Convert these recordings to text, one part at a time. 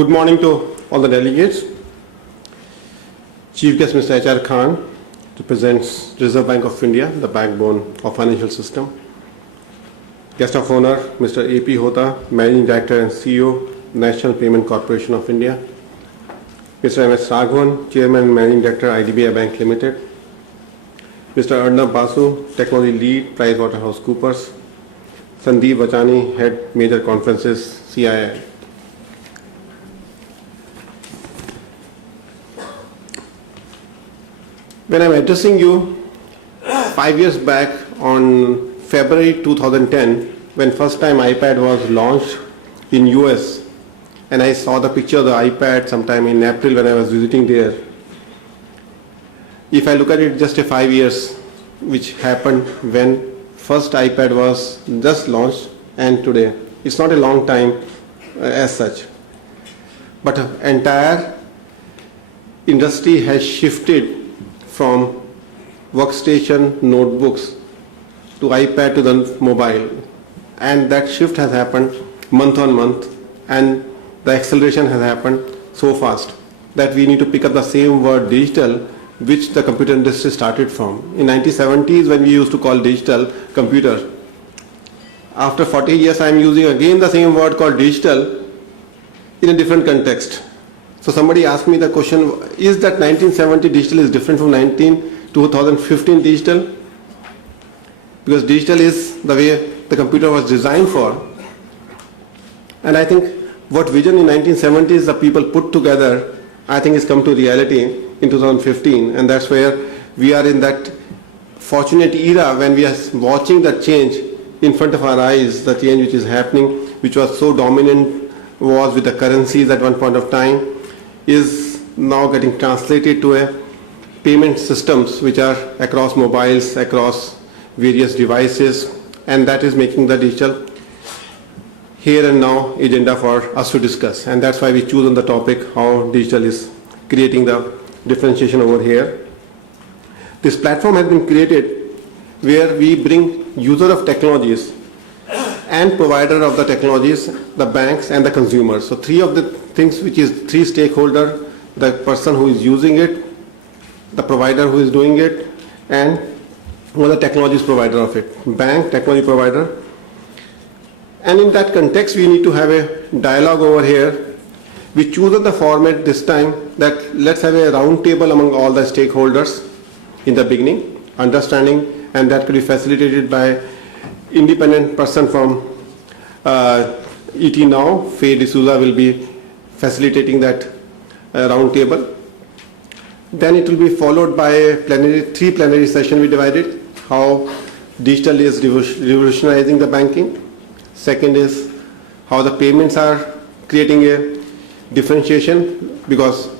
Good morning to all the delegates. Chief Guest Mr. H.R. Khan represents Reserve Bank of India, the backbone of financial system. Guest of honor, Mr. A.P. Hota, Managing Director and CEO, National Payment Corporation of India. Mr. M.S. Raghavan, Chairman and Managing Director, IDBI Bank Limited. Mr. Arnab Basu, Technology Lead, PricewaterhouseCoopers. Sandeep Vachani, Head Major Conferences, CII. When I'm addressing you 5 years back on February 2010, when first time iPad was launched in US, and I saw the picture of the iPad sometime in April when I was visiting there. If I look at it just a 5 years, which happened when first iPad was just launched and today, it's not a long time as such. But entire industry has shifted from workstation notebooks to iPad to the mobile, and that shift has happened month on month, and the acceleration has happened so fast that we need to pick up the same word digital which the computer industry started from. In 1970s, when we used to call digital computer, after 40 years I am using again the same word called digital in a different context. So somebody asked me the question, is that 1970 digital is different from 2015 digital? Because digital is the way the computer was designed for. And I think what vision in 1970s the people put together, I think has come to reality in 2015. And that's where we are in that fortunate era when we are watching that change in front of our eyes, the change which is happening, which was so dominant, was with the currencies at one point of time, is now getting translated to a payment systems which are across mobiles, across various devices, and that is making the digital here and now agenda for us to discuss. And that's why we choose on the topic how digital is creating the differentiation over here. This platform has been created where we bring user of technologies and provider of the technologies, the banks and the consumers. So three of the things, which is three stakeholder, the person who is using it, the provider who is doing it, and one of the technologies provider of it, bank, technology provider. And in that context, we need to have a dialogue over here. We choose the format this time that let's have a round table among all the stakeholders in the beginning, understanding, and that could be facilitated by independent person from ET Now. Faye D'Souza will be facilitating that round table. Then it will be followed by a three plenary session we divided, how digital is revolutionizing the banking. Second is how the payments are creating a differentiation, because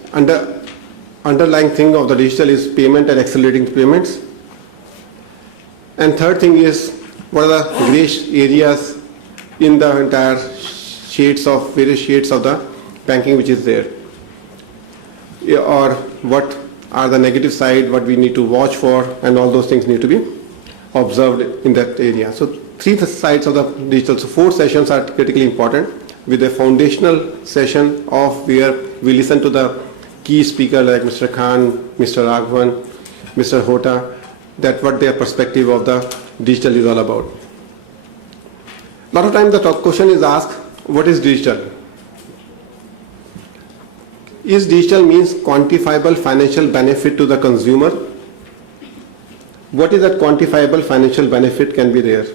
underlying thing of the digital is payment and accelerating payments. And third thing is what are the gray areas in the entire various shades of the banking which is there, or what are the negative side, what we need to watch for, and all those things need to be observed in that area. So three sides of the digital. So 4 sessions are critically important, with a foundational session of where we listen to the key speaker like Mr. Khan, Mr. Raghavan, Mr. Hota, that what their perspective of the digital is all about. A lot of times the question is asked, what is digital? Is digital means quantifiable financial benefit to the consumer? What is that quantifiable financial benefit can be there?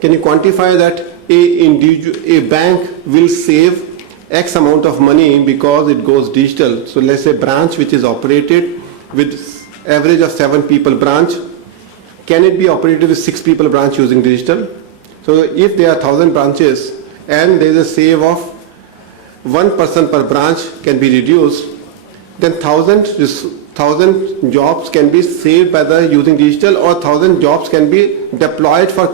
Can you quantify that a bank will save X amount of money because it goes digital? So let's say branch which is operated with average of 7 people branch, can it be operated with 6 people branch using digital? So if there are 1,000 branches and there is a save of 1 person per branch can be reduced, then 1,000 jobs can be saved by the using digital, or 1,000 jobs can be deployed for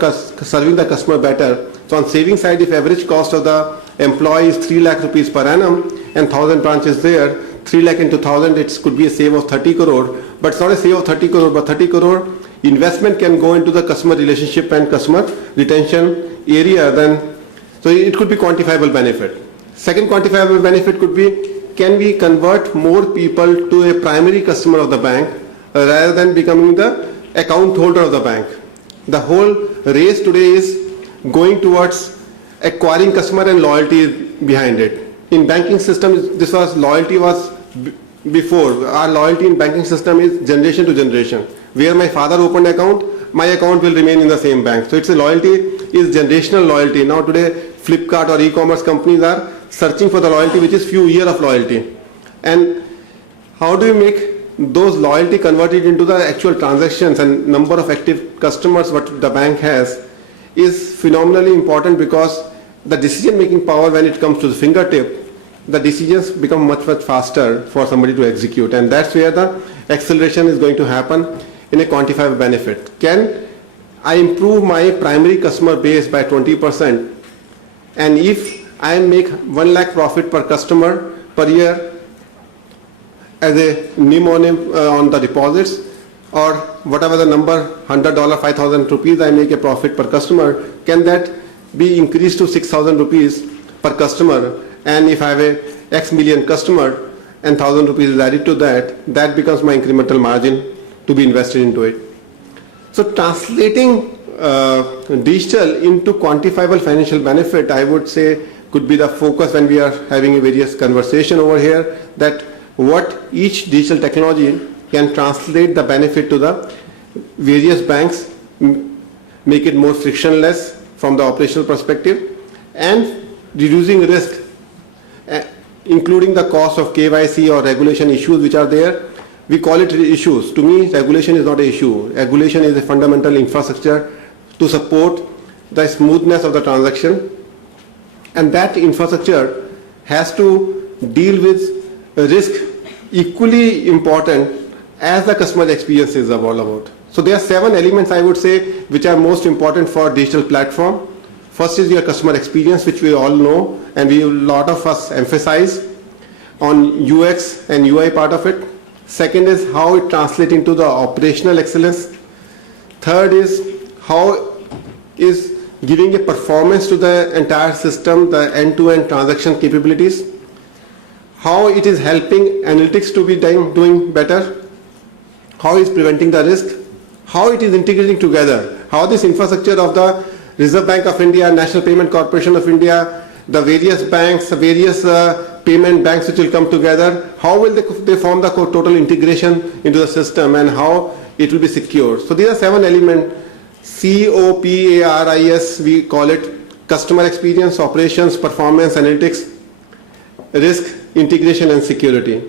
serving the customer better. So on saving side, if average cost of the employee is 3 lakh rupees per annum and 1,000 branches there, 3 lakh into 1,000, it could be a save of 30 crore. But it's not a save of 30 crore, but 30 crore investment can go into the customer relationship and customer retention area. Then, so it could be quantifiable benefit. Second quantifiable benefit could be, can we convert more people to a primary customer of the bank rather than becoming the account holder of the bank? The whole race today is going towards acquiring customer and loyalty behind it. In banking system, this was loyalty was before. Our loyalty in banking system is generation to generation. Where my father opened account, my account will remain in the same bank. So it's a loyalty is generational loyalty. Now today, Flipkart or e-commerce companies are searching for the loyalty which is few years of loyalty. And how do you make those loyalty converted into the actual transactions and number of active customers what the bank has is phenomenally important, because the decision making power when it comes to the fingertip, the decisions become much faster for somebody to execute, and that's where the acceleration is going to happen in a quantifiable benefit. Can I improve my primary customer base by 20%, and if I make 1 lakh profit per customer per year as a NIM on the deposits, or whatever the number, $100, 5,000 rupees I make a profit per customer, can that be increased to 6,000 rupees per customer? And if I have a X million customer and 1,000 rupees is added to that, that becomes my incremental margin to be invested into it. So translating digital into quantifiable financial benefit, I would say, could be the focus when we are having a various conversation over here, that what each digital technology can translate the benefit to the various banks, make it more frictionless from the operational perspective, and reducing risk, including the cost of KYC or regulation issues which are there. We call it issues. To me, regulation is not an issue. Regulation is a fundamental infrastructure to support the smoothness of the transaction, and that infrastructure has to deal with risk equally important as the customer experience is all about. So there are 7 elements, I would say, which are most important for digital platform. First is your customer experience, which we all know, and a lot of us emphasize on UX and UI part of it. Second is how it translates into the operational excellence. Third is how is giving a performance to the entire system, the end-to-end transaction capabilities. How it is helping analytics to be doing better. How is preventing the risk. How it is integrating together. How this infrastructure of the Reserve Bank of India, National Payment Corporation of India, the various banks, the various payment banks which will come together, how will they form the total integration into the system, and how it will be secure. So these are 7 elements. COPARIS, we call it: customer experience, operations, performance, analytics, risk, integration, and security.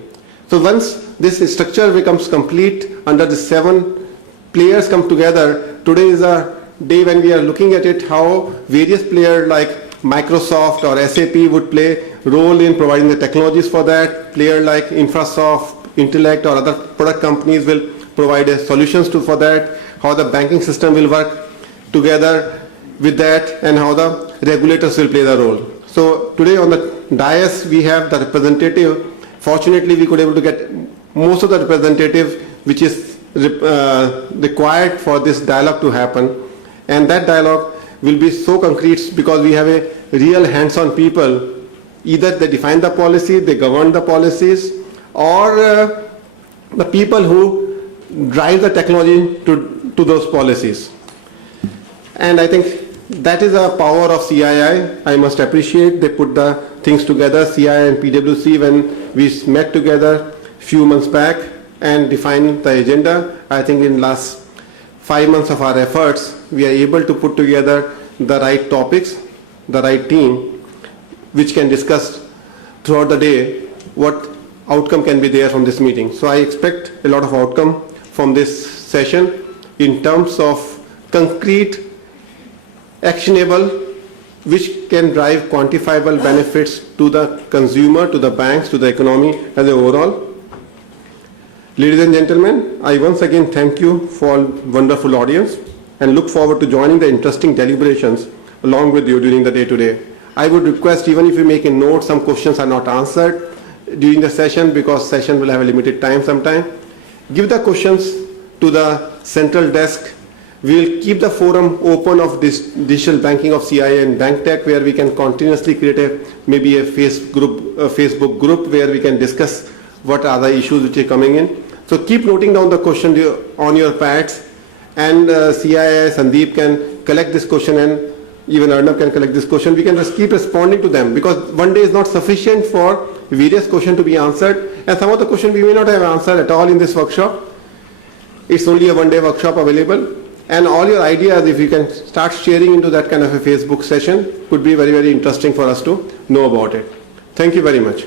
So once this structure becomes complete under the 7 players come together, today is a day when we are looking at it, how various players like Microsoft or SAP would play role in providing the technologies for that. Player like Infrasoft, Intellect, or other product companies will provide solutions for that. How the banking system will work together with that, and how the regulators will play the role. So today on the dais we have the representative. Fortunately, we could able to get most of the representative which is required for this dialogue to happen, and that dialogue will be so concrete because we have a real hands-on people. Either they define the policy, they govern the policies, or the people who drive the technology to those policies. And I think that is a power of CII. I must appreciate they put the things together, CII and PwC, when we met together few months back and defined the agenda. I think in last 5 months of our efforts, we are able to put together the right topics, the right team, which can discuss throughout the day what outcome can be there from this meeting. So I expect a lot of outcome from this session in terms of concrete, actionable, which can drive quantifiable benefits to the consumer, to the banks, to the economy as a overall. Ladies and gentlemen, I once again thank you for wonderful audience and look forward to joining the interesting deliberations along with you during the day today. I would request, even if you make a note, some questions are not answered during the session because session will have a limited time sometime. Give the questions to the central desk We will keep the forum open of this digital banking of CIA and Bank Tech, where we can continuously create maybe a Facebook group where we can discuss what are the issues which are coming in. So keep noting down the question on your pads, and CIA, Sandeep can collect this question, and even Arnab can collect this question. We can just keep responding to them, because one day is not sufficient for various questions to be answered, and some of the questions we may not have answered at all in this workshop. It's only a one-day workshop available. And all your ideas, if you can start sharing into that kind of a Facebook session, could be very, very interesting for us to know about it. Thank you very much.